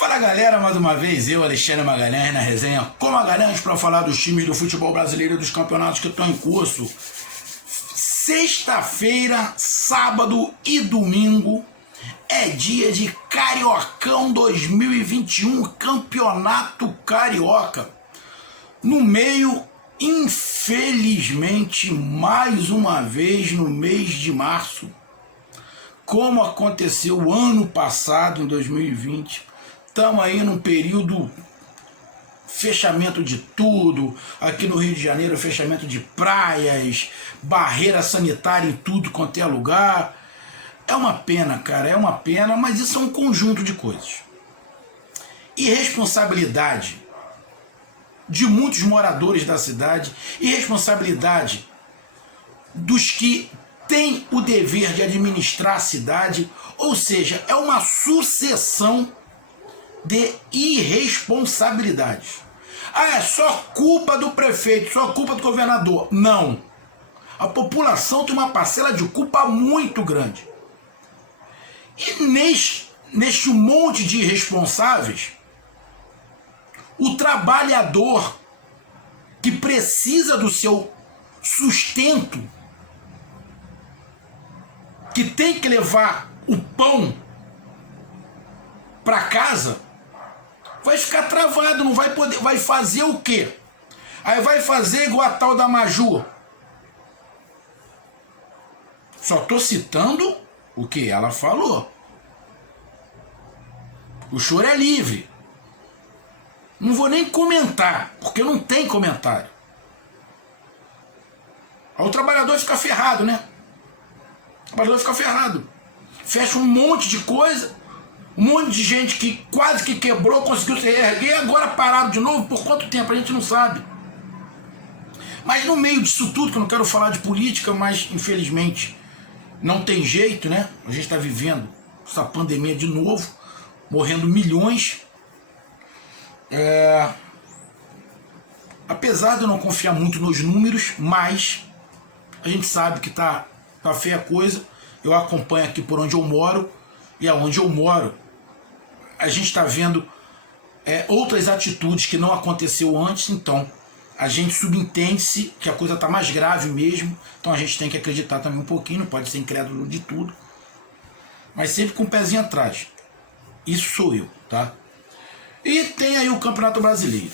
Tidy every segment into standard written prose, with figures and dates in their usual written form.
Fala galera, mais uma vez eu, Alexandre Magalhães, na resenha com Magalhães para falar dos times do futebol brasileiro e dos campeonatos que estão em curso. Sexta-feira, sábado e domingo é dia de Cariocão 2021, Campeonato Carioca. No meio, infelizmente, mais uma vez no mês de março, como aconteceu ano passado, em 2020, estamos aí num período fechamento de tudo, aqui no Rio de Janeiro, fechamento de praias, barreira sanitária em tudo quanto é lugar. É uma pena, cara, é uma pena, mas isso é um conjunto de coisas. Irresponsabilidade de muitos moradores da cidade, irresponsabilidade dos que têm o dever de administrar a cidade, ou seja, é uma sucessão de irresponsabilidades. Ah, é só culpa do prefeito, só culpa do governador. Não. A população tem uma parcela de culpa muito grande. E neste monte de irresponsáveis, o trabalhador que precisa do seu sustento, que tem que levar o pão para casa, vai ficar travado, não vai poder, vai fazer o quê? Aí vai fazer igual a tal da Maju. Só tô citando o que ela falou. O choro é livre. Não vou nem comentar, porque não tem comentário. Aí o trabalhador fica ferrado, né? O trabalhador fica ferrado. Fecha um monte de coisa, um monte de gente que quase que quebrou, conseguiu se reerguer, agora parado de novo. Por quanto tempo a gente não sabe. Mas no meio disso tudo, que eu não quero falar de política, mas infelizmente não tem jeito, né? A gente está vivendo essa pandemia de novo, morrendo milhões. Apesar de eu não confiar muito nos números, mas a gente sabe que tá feia a coisa. Eu acompanho aqui por onde eu moro, e aonde eu moro a gente está vendo outras atitudes que não aconteceu antes. Então a gente subentende-se que a coisa está mais grave mesmo. Então a gente tem que acreditar também um pouquinho, não pode ser incrédulo de tudo, mas sempre com o pezinho atrás. Isso sou eu, tá? E tem aí o Campeonato Brasileiro.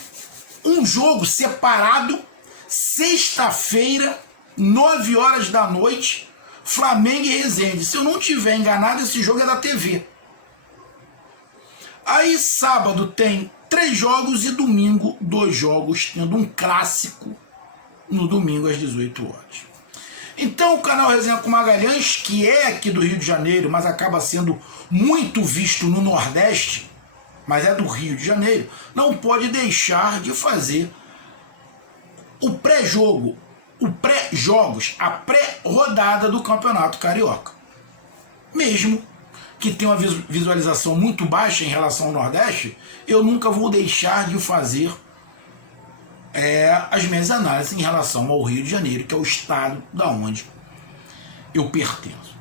Um jogo separado, sexta-feira, 9 horas da noite, Flamengo e Resende. Se eu não tiver enganado, esse jogo é da TV. Aí sábado tem 3 jogos e domingo 2 jogos, tendo um clássico no domingo às 18 horas. Então o canal Resenha com Magalhães, que é aqui do Rio de Janeiro, mas acaba sendo muito visto no Nordeste, mas é do Rio de Janeiro, não pode deixar de fazer o pré-jogo, o pré-jogos, a pré-rodada do Campeonato Carioca. Mesmo que tenha uma visualização muito baixa em relação ao Nordeste, eu nunca vou deixar de fazer as minhas análises em relação ao Rio de Janeiro, que é o estado da onde eu pertenço.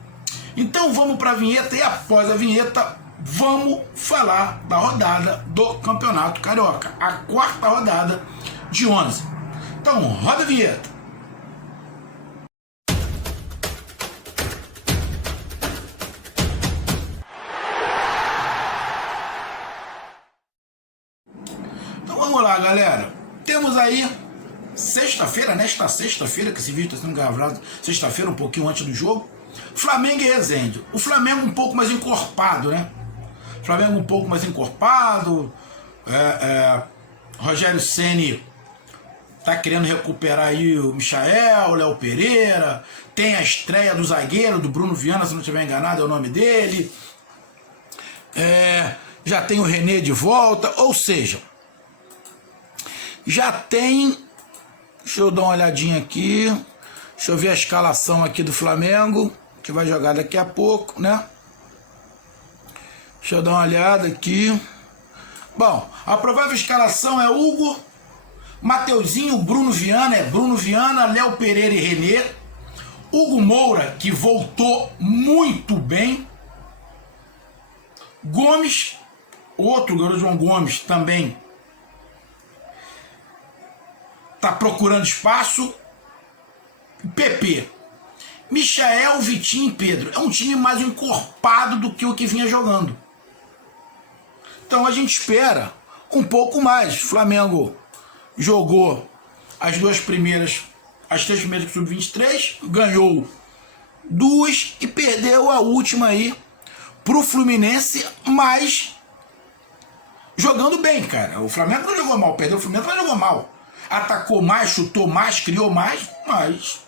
Então vamos para a vinheta, e após a vinheta vamos falar da rodada do Campeonato Carioca, a 4ª rodada de 11. Então roda a vinheta. Então vamos lá, galera. Temos aí sexta-feira, nesta sexta-feira, que esse vídeo está sendo gravado sexta-feira, um pouquinho antes do jogo, Flamengo e Resende. O Flamengo um pouco mais encorpado, né? Flamengo um pouco mais encorpado. Rogério Ceni tá querendo recuperar aí o Michael, o Léo Pereira. Tem a estreia do zagueiro, do Bruno Viana, se não estiver enganado é o nome dele. Já tem o René de volta, ou seja, já tem. Deixa eu dar uma olhadinha aqui. Deixa eu ver a escalação aqui do Flamengo, que vai jogar daqui a pouco, né? Deixa eu dar uma olhada aqui. Bom, a provável escalação é Hugo, Mateuzinho, Bruno Viana, Bruno Viana, Léo Pereira e René. Hugo Moura, que voltou muito bem. Gomes, outro garoto, João Gomes, também tá procurando espaço. PP, Michael, Vitinho e Pedro. É um time mais encorpado do que o que vinha jogando. Então a gente espera um pouco mais. Flamengo jogou as três primeiras do Sub-23, ganhou duas e perdeu a última aí pro Fluminense, mas jogando bem, cara. O Flamengo não jogou mal, perdeu o Fluminense, mas jogou mal. Atacou mais, chutou mais, criou mais, mas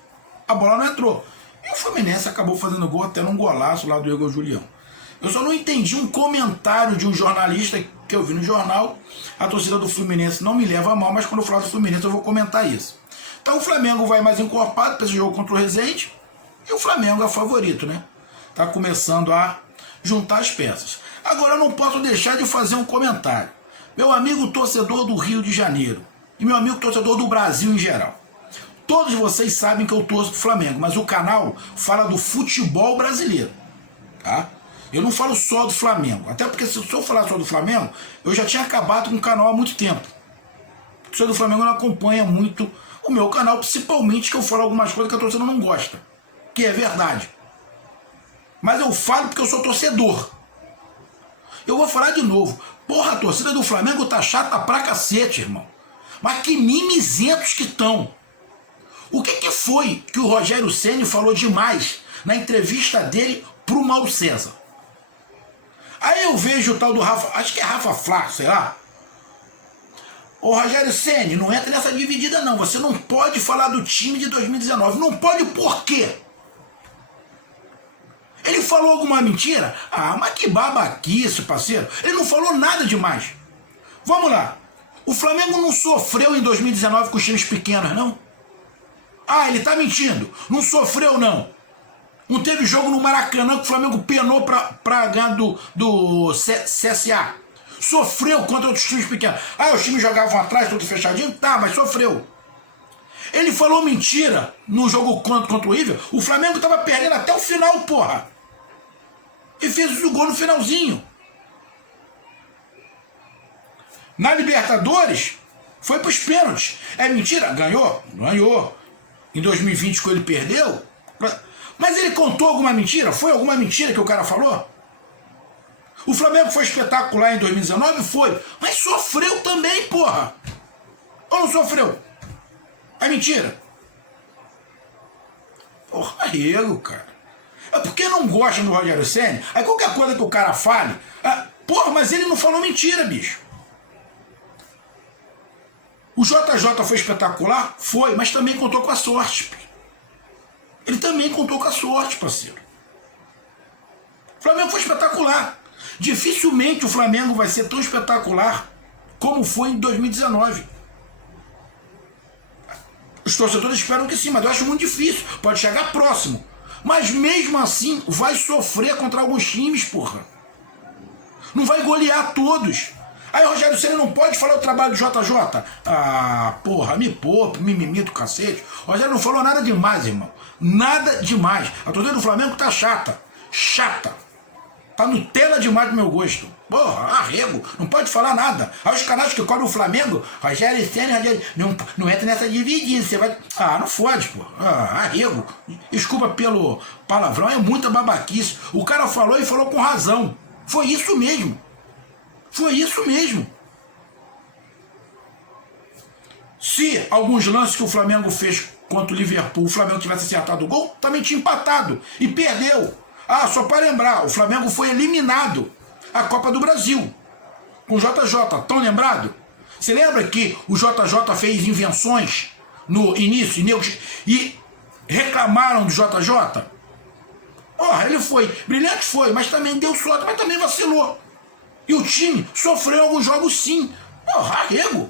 a bola não entrou. E o Fluminense acabou fazendo gol até num golaço lá do Igor Julião. Eu só não entendi um comentário de um jornalista que eu vi no jornal. A torcida do Fluminense não me leva a mal, mas quando eu falar do Fluminense eu vou comentar isso. Então o Flamengo vai mais encorpado para esse jogo contra o Resende. E o Flamengo é favorito, né? Tá começando a juntar as peças. Agora eu não posso deixar de fazer um comentário. Meu amigo torcedor do Rio de Janeiro e meu amigo torcedor do Brasil em geral. Todos vocês sabem que eu torço pro Flamengo, mas o canal fala do futebol brasileiro, tá? Eu não falo só do Flamengo, até porque se eu falar só do Flamengo, eu já tinha acabado com o canal há muito tempo. O torcedor do Flamengo não acompanha muito o meu canal, principalmente que eu falo algumas coisas que a torcida não gosta, que é verdade. Mas eu falo porque eu sou torcedor. Eu vou falar de novo. Porra, a torcida do Flamengo tá chata pra cacete, irmão. Mas que mimizentos que estão. O que foi que o Rogério Ceni falou demais na entrevista dele pro Mauro César? Aí eu vejo o tal do Rafa, acho que é Rafa Flá, sei lá. Ô Rogério Ceni, não entra nessa dividida não, você não pode falar do time de 2019, não pode por quê? Ele falou alguma mentira? Ah, mas que babaquice, parceiro. Ele não falou nada demais. Vamos lá. O Flamengo não sofreu em 2019 com os times pequenos, não? Ah, ele tá mentindo. Não sofreu, não. Não teve jogo no Maracanã que o Flamengo penou pra ganhar do CSA. Sofreu contra outros times pequenos. Ah, os times jogavam atrás, tudo fechadinho? Tá, mas sofreu. Ele falou mentira no jogo contra o River. O Flamengo tava perdendo até o final, porra. E fez o gol no finalzinho. Na Libertadores, foi pros pênaltis. É mentira? Ganhou? Ganhou. Em 2020, quando ele perdeu. Mas ele contou alguma mentira? Foi alguma mentira que o cara falou? O Flamengo foi espetacular em 2019? Foi. Mas sofreu também, porra. Ou não sofreu? É mentira. Porra, arrego, cara. É porque não gosta do Rogério Ceni. Aí qualquer coisa que o cara fale... porra, mas ele não falou mentira, bicho. O JJ foi espetacular? Foi, mas também contou com a sorte. Ele também contou com a sorte, parceiro. O Flamengo foi espetacular. Dificilmente o Flamengo vai ser tão espetacular como foi em 2019. Os torcedores esperam que sim, mas eu acho muito difícil. Pode chegar próximo. Mas mesmo assim vai sofrer contra alguns times, porra. Não vai golear todos. Aí o Rogério Ceni não pode falar o trabalho do JJ? Ah, porra, me poupa, mimimi do cacete. O Rogério não falou nada demais, irmão. Nada demais. A torcida do Flamengo tá chata. Chata. Tá Nutella demais do meu gosto. Porra, arrego. Não pode falar nada. Aí os canais que cobrem o Flamengo, Rogério Ceni, não entra nessa dividida. Você vai... Ah, não fode, pô. Ah, arrego. Desculpa pelo palavrão, é muita babaquice. O cara falou e falou com razão. Foi isso mesmo. Foi isso mesmo. Se alguns lances que o Flamengo fez contra o Liverpool, o Flamengo tivesse acertado o gol, também tinha empatado e perdeu. Ah, só para lembrar, o Flamengo foi eliminado a Copa do Brasil com o JJ, tão lembrado? Você lembra que o JJ fez invenções no início e reclamaram do JJ? Porra, ele foi, brilhante foi, mas também deu sorte, mas também vacilou. E o time sofreu alguns jogos sim. Porra, arrego,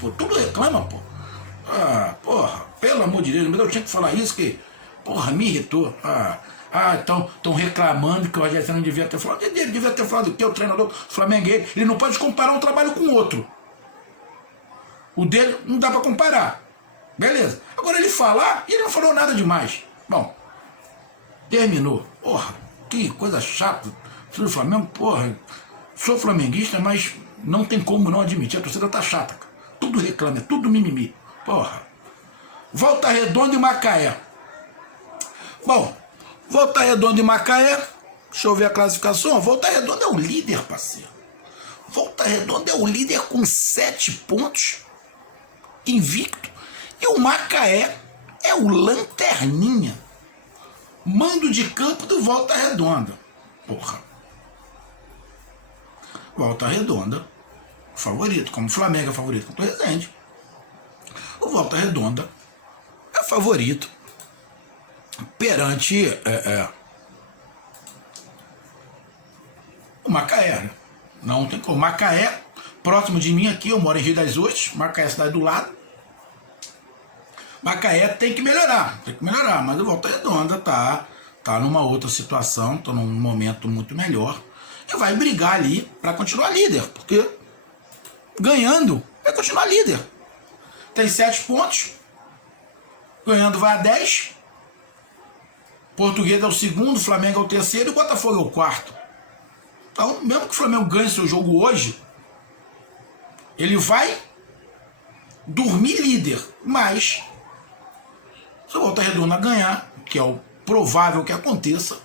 pô, tudo reclama, pô. Ah, porra, pelo amor de Deus, mas eu tinha que falar isso que, porra, me irritou. Estão reclamando que o Rogério Ceni não devia ter falado. Ele devia ter falado o quê? O treinador do Flamengo, ele não pode comparar um trabalho com o outro. O dele não dá pra comparar. Beleza. Agora ele falar, e ele não falou nada demais. Bom, terminou. Porra, que coisa chata. O Flamengo, porra, Sou flamenguista, mas não tem como não admitir. A torcida tá chata, cara. Tudo reclama, é tudo mimimi. Porra. Volta Redonda e Macaé. Bom, Volta Redonda e Macaé. Deixa eu ver a classificação. Volta Redonda é o líder, parceiro. Volta Redonda é o líder com 7 pontos. Invicto. E o Macaé é o lanterninha. Mando de campo do Volta Redonda. Porra. Volta Redonda, favorito, como o Flamengo é favorito contra o Resende. O Volta Redonda é favorito perante o Macaé. Né? Não tem como. Macaé, próximo de mim aqui, eu moro em Rio das Ostras, Macaé é a cidade do lado. Macaé tem que melhorar, mas o Volta Redonda tá numa outra situação, tá num momento muito melhor. E vai brigar ali para continuar líder, porque ganhando vai continuar líder. Tem 7 pontos, ganhando vai a 10. Português é o segundo, Flamengo é o terceiro e o Botafogo é o quarto. Então, mesmo que o Flamengo ganhe seu jogo hoje, ele vai dormir líder, mas se o Volta Redonda ganhar, que é o provável que aconteça,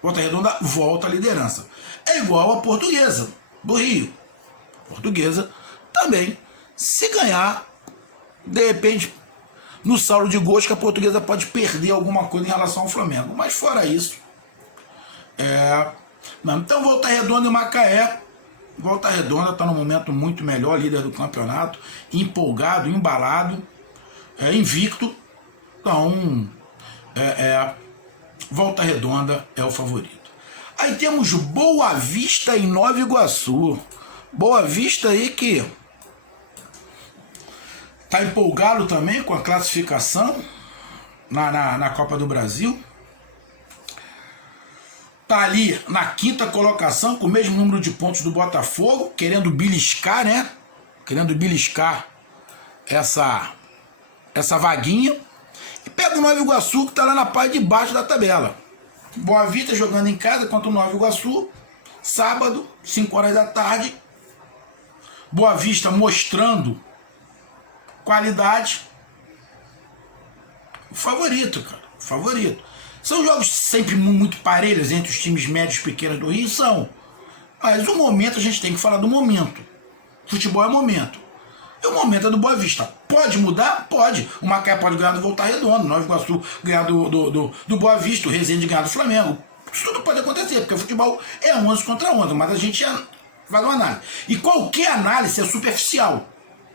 Volta Redonda volta à liderança. É igual a Portuguesa do Rio. Portuguesa também, se ganhar, de repente, no saldo de gols, que a Portuguesa pode perder alguma coisa em relação ao Flamengo. Mas fora isso, então Volta Redonda e Macaé. Volta Redonda está num momento muito melhor, líder do campeonato, empolgado, embalado, invicto. Então, Volta Redonda é o favorito. Aí temos Boa Vista em Nova Iguaçu. Boa Vista aí que tá empolgado também com a classificação na Copa do Brasil. Tá ali na 5ª colocação com o mesmo número de pontos do Botafogo, querendo beliscar, né? Querendo beliscar essa vaguinha. E pega o Nova Iguaçu que tá lá na parte de baixo da tabela. Boa Vista jogando em casa contra o Nova Iguaçu, sábado, 5 horas da tarde. Boa Vista mostrando qualidade. O favorito, cara, favorito. São jogos sempre muito parelhos entre os times médios e pequenos do Rio, são. Mas o momento, a gente tem que falar do momento. Futebol é momento. E o momento é do Boa Vista. Pode mudar? Pode. O Macaé pode ganhar do Volta Redonda, o Nova Iguaçu ganhar do Boa Vista, o Resende ganhar do Flamengo. Isso tudo pode acontecer, porque o futebol é 11 contra 11, mas a gente faz uma análise. E qualquer análise é superficial.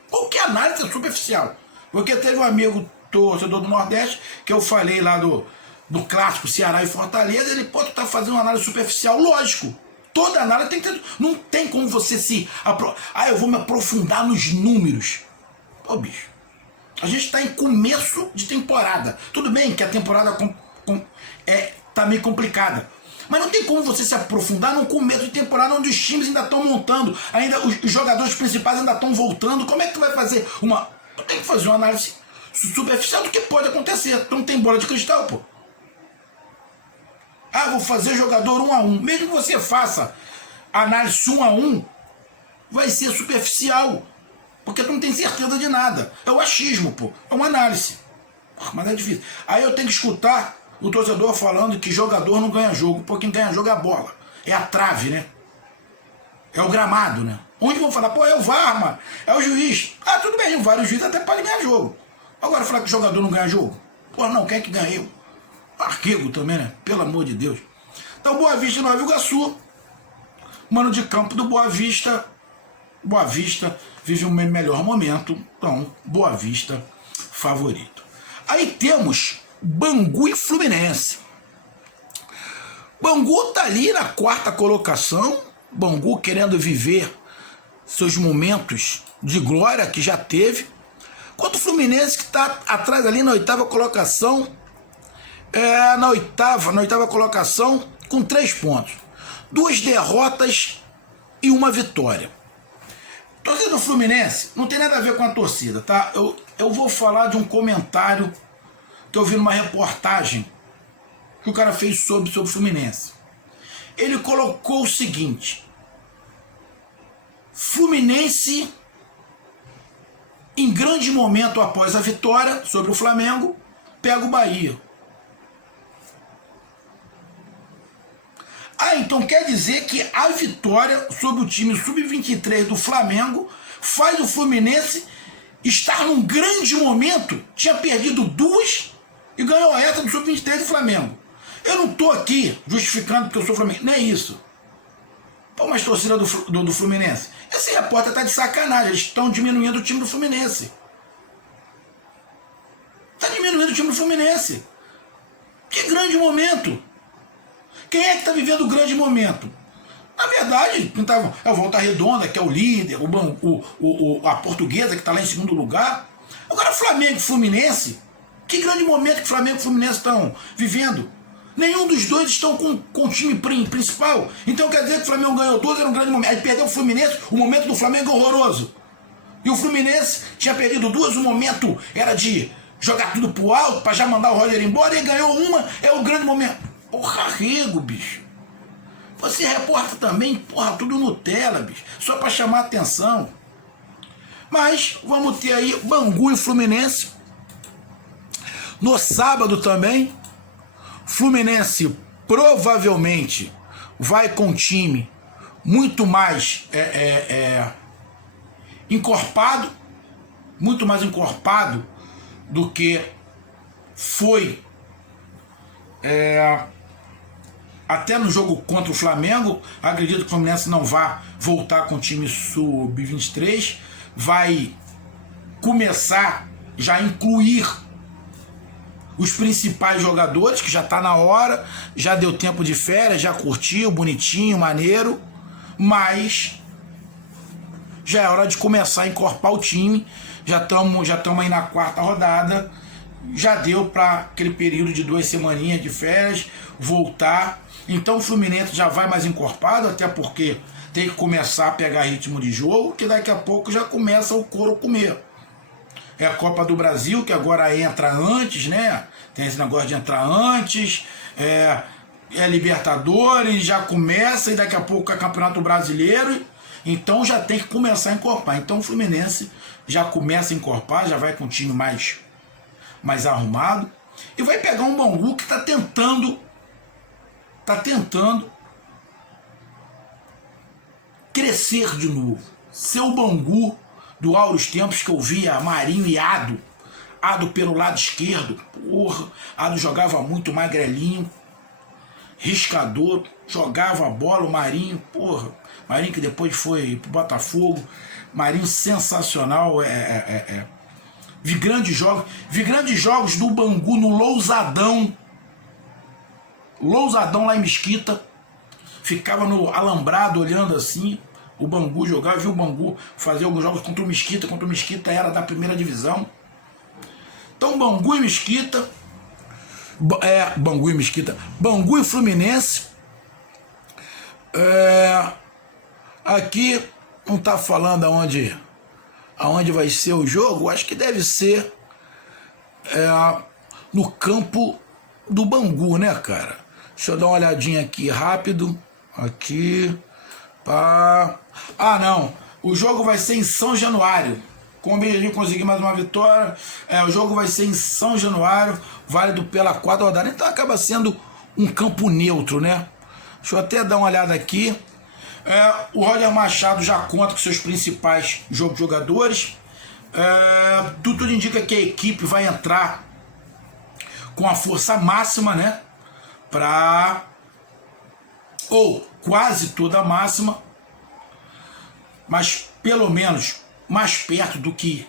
Qualquer análise é superficial. Porque teve um amigo torcedor do Nordeste, que eu falei lá do clássico Ceará e Fortaleza, ele pode estar fazendo uma análise superficial, lógico. Toda análise tem que ter. Não tem como você eu vou me aprofundar nos números. Ô, bicho. A gente está em começo de temporada. Tudo bem que a temporada tá meio complicada. Mas não tem como você se aprofundar num começo de temporada onde os times ainda estão montando, ainda os jogadores principais ainda estão voltando. Como é que tu vai fazer uma. Tu tem que fazer uma análise superficial do que pode acontecer. Tu não tem bola de cristal, pô. Vou fazer jogador 1 a 1. Mesmo que você faça análise 1 a 1, vai ser superficial. Porque tu não tem certeza de nada. É o achismo, pô. É uma análise. Mas é difícil. Aí eu tenho que escutar o torcedor falando que jogador não ganha jogo. Pô, quem ganha jogo é a bola. É a trave, né? É o gramado, né? Onde vão falar, é o VAR, mano. É o juiz. Tudo bem, o VAR e o juiz até podem ganhar jogo. Agora falar que o jogador não ganha jogo? Não, quem é que ganha? Eu. Arquego também, né? Pelo amor de Deus. Então, Boa Vista e Nova Iguaçu. Mano de campo do Boa Vista. Boa Vista vive um melhor momento. Então, Boa Vista favorito. Aí temos Bangu e Fluminense. Bangu tá ali na 4ª colocação. Bangu querendo viver seus momentos de glória que já teve. Quanto o Fluminense que está atrás ali na 8ª colocação. Na oitava colocação com 3 pontos. 2 derrotas e 1 vitória. Torcida do Fluminense não tem nada a ver com a torcida, tá? Eu vou falar de um comentário que eu vi numa reportagem que o cara fez sobre o Fluminense. Ele colocou o seguinte: Fluminense, em grande momento após a vitória sobre o Flamengo, pega o Bahia. Ah, então quer dizer que a vitória sobre o time sub-23 do Flamengo faz o Fluminense estar num grande momento, tinha perdido 2 e ganhou essa do sub-23 do Flamengo. Eu não estou aqui justificando porque eu sou Flamengo, não é isso. Pô, mas torcida do Fluminense, esse repórter tá de sacanagem, eles estão diminuindo o time do Fluminense. Tá diminuindo o time do Fluminense. Que grande momento. Quem é que está vivendo o grande momento? Na verdade, é o Volta Redonda, que é o líder, a Portuguesa, que está lá em segundo lugar. Agora, Flamengo e Fluminense, que grande momento que Flamengo e Fluminense estão vivendo. Nenhum dos dois estão com o time principal. Então quer dizer que o Flamengo ganhou 2, era um grande momento. Aí perdeu o Fluminense, o momento do Flamengo é horroroso. E o Fluminense tinha perdido 2, o momento era de jogar tudo pro alto, para já mandar o Roger embora, e ganhou uma, é o grande momento. Porra, rego, bicho. Você reporta também, porra, tudo Nutella, bicho. Só para chamar atenção. Mas vamos ter aí Bangu e Fluminense. No sábado também, Fluminense provavelmente vai com o time muito mais encorpado, muito mais encorpado do que foi até no jogo contra o Flamengo. Acredito que o Fluminense não vai voltar com o time sub-23, vai começar já a incluir os principais jogadores, que já está na hora, já deu tempo de férias, já curtiu, bonitinho, maneiro, mas já é hora de começar a encorpar o time. Já estamos aí na 4ª rodada, já deu para aquele período de 2 semaninhas de férias voltar. Então o Fluminense já vai mais encorpado, até porque tem que começar a pegar ritmo de jogo, que daqui a pouco já começa o couro comer. É a Copa do Brasil, que agora entra antes, né? Tem esse negócio de entrar antes. É Libertadores, já começa, e daqui a pouco é Campeonato Brasileiro. Então já tem que começar a encorpar. Então o Fluminense já começa a encorpar, já vai com o time mais arrumado. E vai pegar um Bangu que está tentando crescer de novo. Ser o Bangu do áureos tempos que eu via Marinho e Ado pelo lado esquerdo. Porra, Ado jogava muito magrelinho, riscador, jogava a bola. O Marinho, porra, Marinho que depois foi pro Botafogo. Marinho sensacional. Vi grandes jogos do Bangu no Lousadão lá em Mesquita. Ficava no alambrado olhando assim o Bangu jogar. Vi o Bangu fazer alguns jogos contra o Mesquita. Contra o Mesquita era da 1ª divisão. Então Bangu e Mesquita. Bangu e Fluminense. Aqui não está falando aonde vai ser o jogo. Acho que deve ser no campo do Bangu, né, cara? Deixa eu dar uma olhadinha aqui rápido. Aqui. Pá. Ah, não. O jogo vai ser em São Januário. Com o objetivo de conseguir mais uma vitória. O jogo vai ser em São Januário, válido pela 4ª rodada. Então acaba sendo um campo neutro, né? Deixa eu até dar uma olhada aqui. O Roger Machado já conta com seus principais jogadores. Tudo indica que a equipe vai entrar com a força máxima, né? Ou quase toda a máxima, mas pelo menos mais perto do que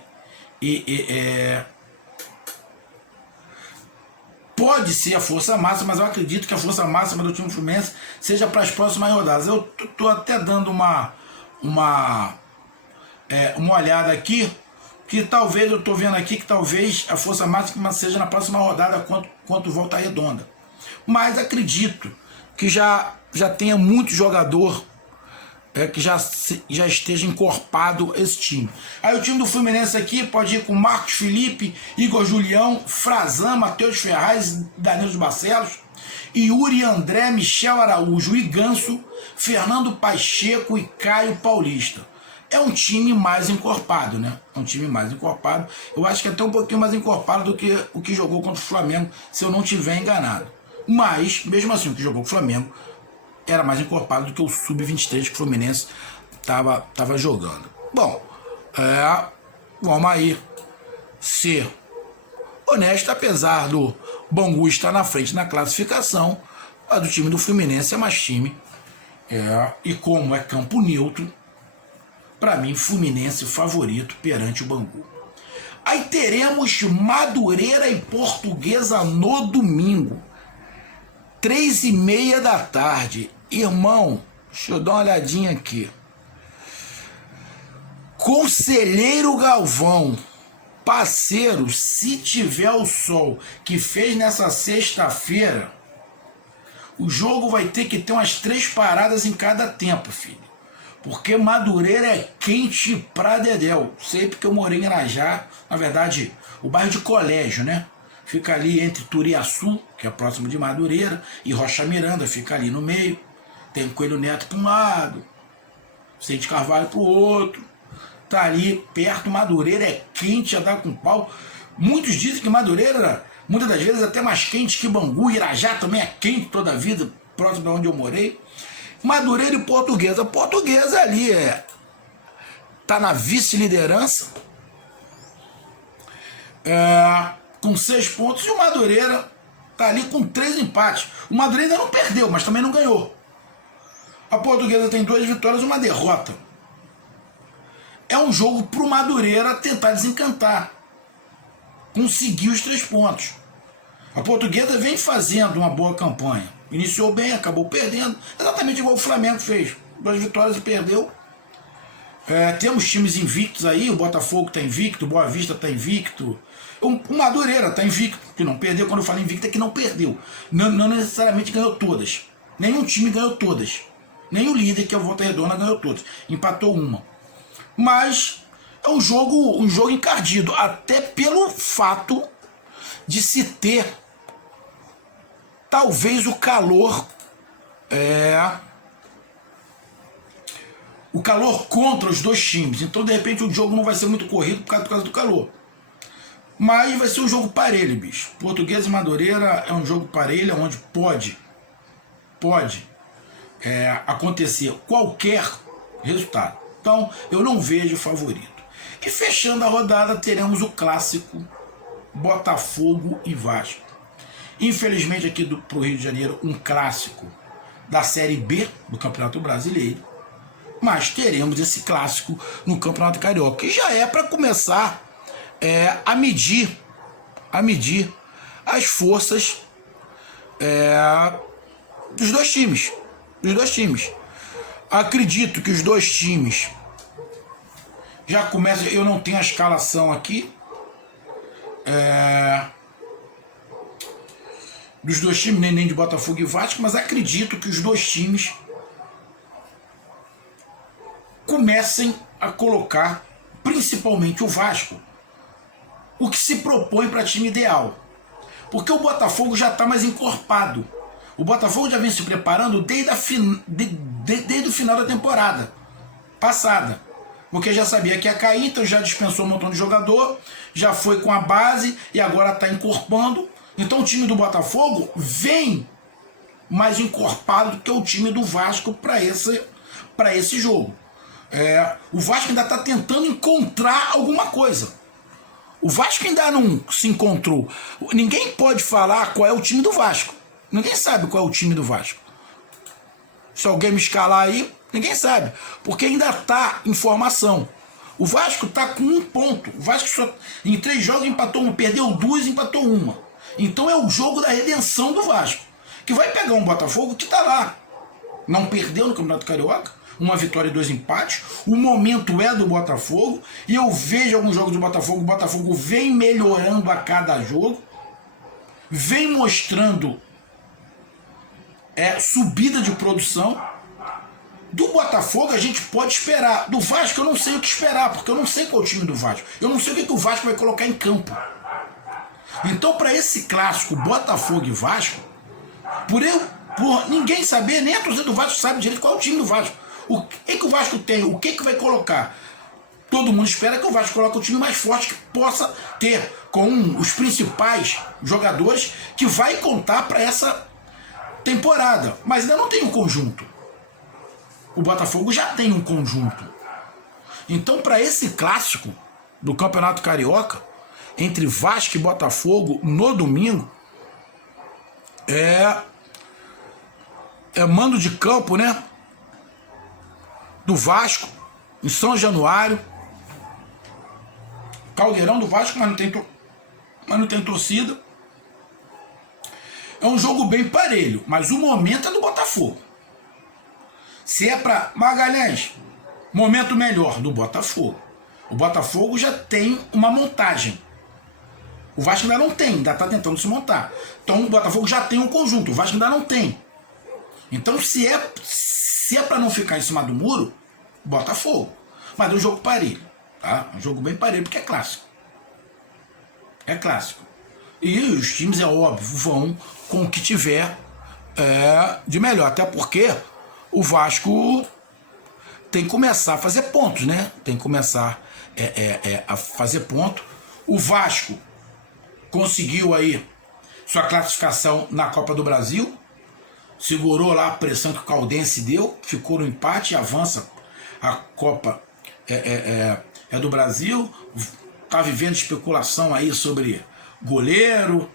pode ser a força máxima, mas eu acredito que a força máxima do time Fluminense seja para as próximas rodadas. Eu tô até dando uma olhada aqui, que talvez, eu tô vendo aqui que talvez a força máxima seja na próxima rodada quanto Volta Redonda. Mas acredito que já tenha muito jogador que já esteja encorpado esse time. Aí o time do Fluminense aqui pode ir com Marcos Felipe, Igor Julião, Frazan, Matheus Ferraz, Danilo Barcelos, Yuri André, Michel Araújo e Ganso, Fernando Pacheco e Caio Paulista. é um time mais encorpado, né? É um time mais encorpado. Eu acho que é até um pouquinho mais encorpado do que o que jogou contra o Flamengo, se eu não estiver enganado. Mas, mesmo assim, o que jogou com o Flamengo era mais encorpado do que o Sub-23 que o Fluminense tava jogando. Bom, vamos aí ser honesto, apesar do Bangu estar na frente na classificação, a do time do Fluminense é mais time. E como é campo neutro, para mim, Fluminense favorito perante o Bangu. Aí teremos Madureira e Portuguesa no domingo, 3h30 da tarde. Irmão, deixa eu dar uma olhadinha aqui. Conselheiro Galvão, parceiro, se tiver o sol que fez nessa sexta-feira, o jogo vai ter que ter umas 3 paradas em cada tempo, filho. Porque Madureira é quente pra dedéu. Sei porque eu morei em Irajá, na verdade, o bairro de Colégio, né? Fica ali entre Turiaçu, que é próximo de Madureira, e Rocha Miranda, fica ali no meio. Tem Coelho Neto para um lado, Vicente Carvalho para o outro. Tá ali perto. Madureira é quente a dar com pau. Muitos dizem que Madureira, muitas das vezes, até mais quente que Bangu. Irajá também é quente toda a vida, próximo de onde eu morei. Madureira e Portuguesa. Portuguesa ali tá na vice-liderança, com 6 pontos, e o Madureira tá ali com 3 empates. O Madureira ainda não perdeu, mas também não ganhou. A Portuguesa tem 2 vitórias e uma derrota. É um jogo pro Madureira tentar desencantar, conseguir os 3 pontos. A Portuguesa vem fazendo uma boa campanha. Iniciou bem, acabou perdendo, exatamente igual o Flamengo fez. 2 vitórias e perdeu. Temos times invictos aí, o Botafogo está invicto, o Boa Vista está invicto, o Madureira está invicto, que não perdeu. Quando eu falo invicto é que não perdeu. Não necessariamente ganhou todas. Nenhum time ganhou todas. Nem o líder, que é o Volta Redonda, ganhou todas. Empatou uma. Mas é um jogo encardido, até pelo fato de se ter talvez o calor contra os 2 times. Então, de repente, o jogo não vai ser muito corrido por causa do calor. Mas vai ser um jogo parelho, bicho. Portuguesa e Madureira é um jogo parelho, onde pode acontecer qualquer resultado. Então, eu não vejo favorito. E fechando a rodada, teremos o clássico Botafogo e Vasco. Infelizmente, aqui pro Rio de Janeiro, um clássico da Série B do Campeonato Brasileiro. Mas teremos esse clássico no Campeonato Carioca, que já é para começar a medir as forças dos 2 times. Acredito que os 2 times já começam. Eu não tenho a escalação aqui dos 2 times, nem de Botafogo e Vasco, mas acredito que os 2 times comecem a colocar, principalmente o Vasco, o que se propõe para time ideal. Porque o Botafogo já está mais encorpado. O Botafogo já vem se preparando desde o final da temporada passada. Porque já sabia que ia cair, então já dispensou um montão de jogador, já foi com a base e agora está encorpando. Então o time do Botafogo vem mais encorpado do que o time do Vasco para esse jogo. O Vasco ainda está tentando encontrar alguma coisa. O Vasco ainda não se encontrou. Ninguém pode falar qual é o time do Vasco. Ninguém sabe qual é o time do Vasco. Se alguém me escalar aí, ninguém sabe. Porque ainda está em formação. O Vasco está com 1 ponto. O Vasco só em 3 jogos empatou 1, perdeu 2 e empatou 1. Então é o jogo da redenção do Vasco, que vai pegar um Botafogo que está lá. Não perdeu no Campeonato Carioca. 1 vitória e 2 empates. O momento é do Botafogo. E eu vejo alguns jogos do Botafogo. O Botafogo vem melhorando a cada jogo. Vem mostrando subida de produção. Do Botafogo a gente pode esperar. Do Vasco eu não sei o que esperar, porque eu não sei qual é o time do Vasco. Eu não sei o que o Vasco vai colocar em campo. Então, para esse clássico Botafogo e Vasco, por ninguém saber, nem a torcida do Vasco sabe direito qual é o time do Vasco. O que o Vasco tem? O que vai colocar? Todo mundo espera que o Vasco coloque o time mais forte que possa ter, com os principais jogadores que vai contar para essa temporada. Mas ainda não tem um conjunto. O Botafogo já tem um conjunto. Então, para esse clássico do Campeonato Carioca, entre Vasco e Botafogo, no domingo, é mando de campo, né? Do Vasco, em São Januário. Caldeirão do Vasco, mas não tem torcida. É um jogo bem parelho, mas o momento é do Botafogo. Se é para Magalhães, momento melhor do Botafogo. O Botafogo já tem uma montagem. O Vasco ainda não tem, ainda está tentando se montar. Então o Botafogo já tem um conjunto, o Vasco ainda não tem. Então se é para não ficar em cima do muro, Botafogo. Mas é um jogo parelho, tá? Um jogo bem parelho, porque é clássico. É clássico. E os times, é óbvio, vão com o que tiver de melhor. Até porque o Vasco tem que começar a fazer pontos, né? Tem que começar a fazer ponto. O Vasco conseguiu aí sua classificação na Copa do Brasil. Segurou lá a pressão que o Caldense deu. Ficou no empate e avança. A Copa é do Brasil. Tá vivendo especulação aí sobre goleiro.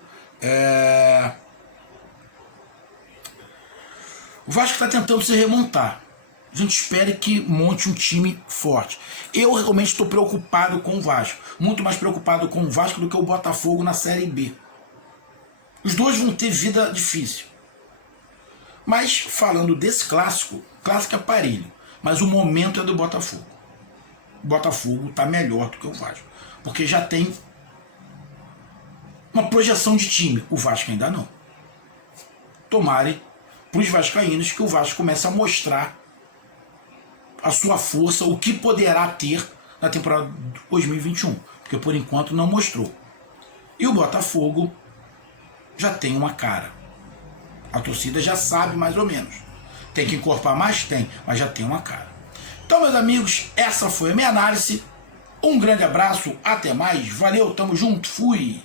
O Vasco está tentando se remontar. A gente espera que monte um time forte. Eu realmente estou preocupado com o Vasco. Muito mais preocupado com o Vasco do que o Botafogo na Série B. Os dois vão ter vida difícil. Mas falando desse clássico é parelho. Mas o momento é do Botafogo. O Botafogo está melhor do que o Vasco. Porque já tem uma projeção de time. O Vasco ainda não. Tomare para os vascaínos que o Vasco comece a mostrar a sua força, o que poderá ter na temporada 2021. Porque por enquanto não mostrou. E o Botafogo já tem uma cara. A torcida já sabe mais ou menos. Tem que encorpar mais? Tem, mas já tem uma cara. Então, meus amigos, essa foi a minha análise. Um grande abraço, até mais, valeu, tamo junto, fui!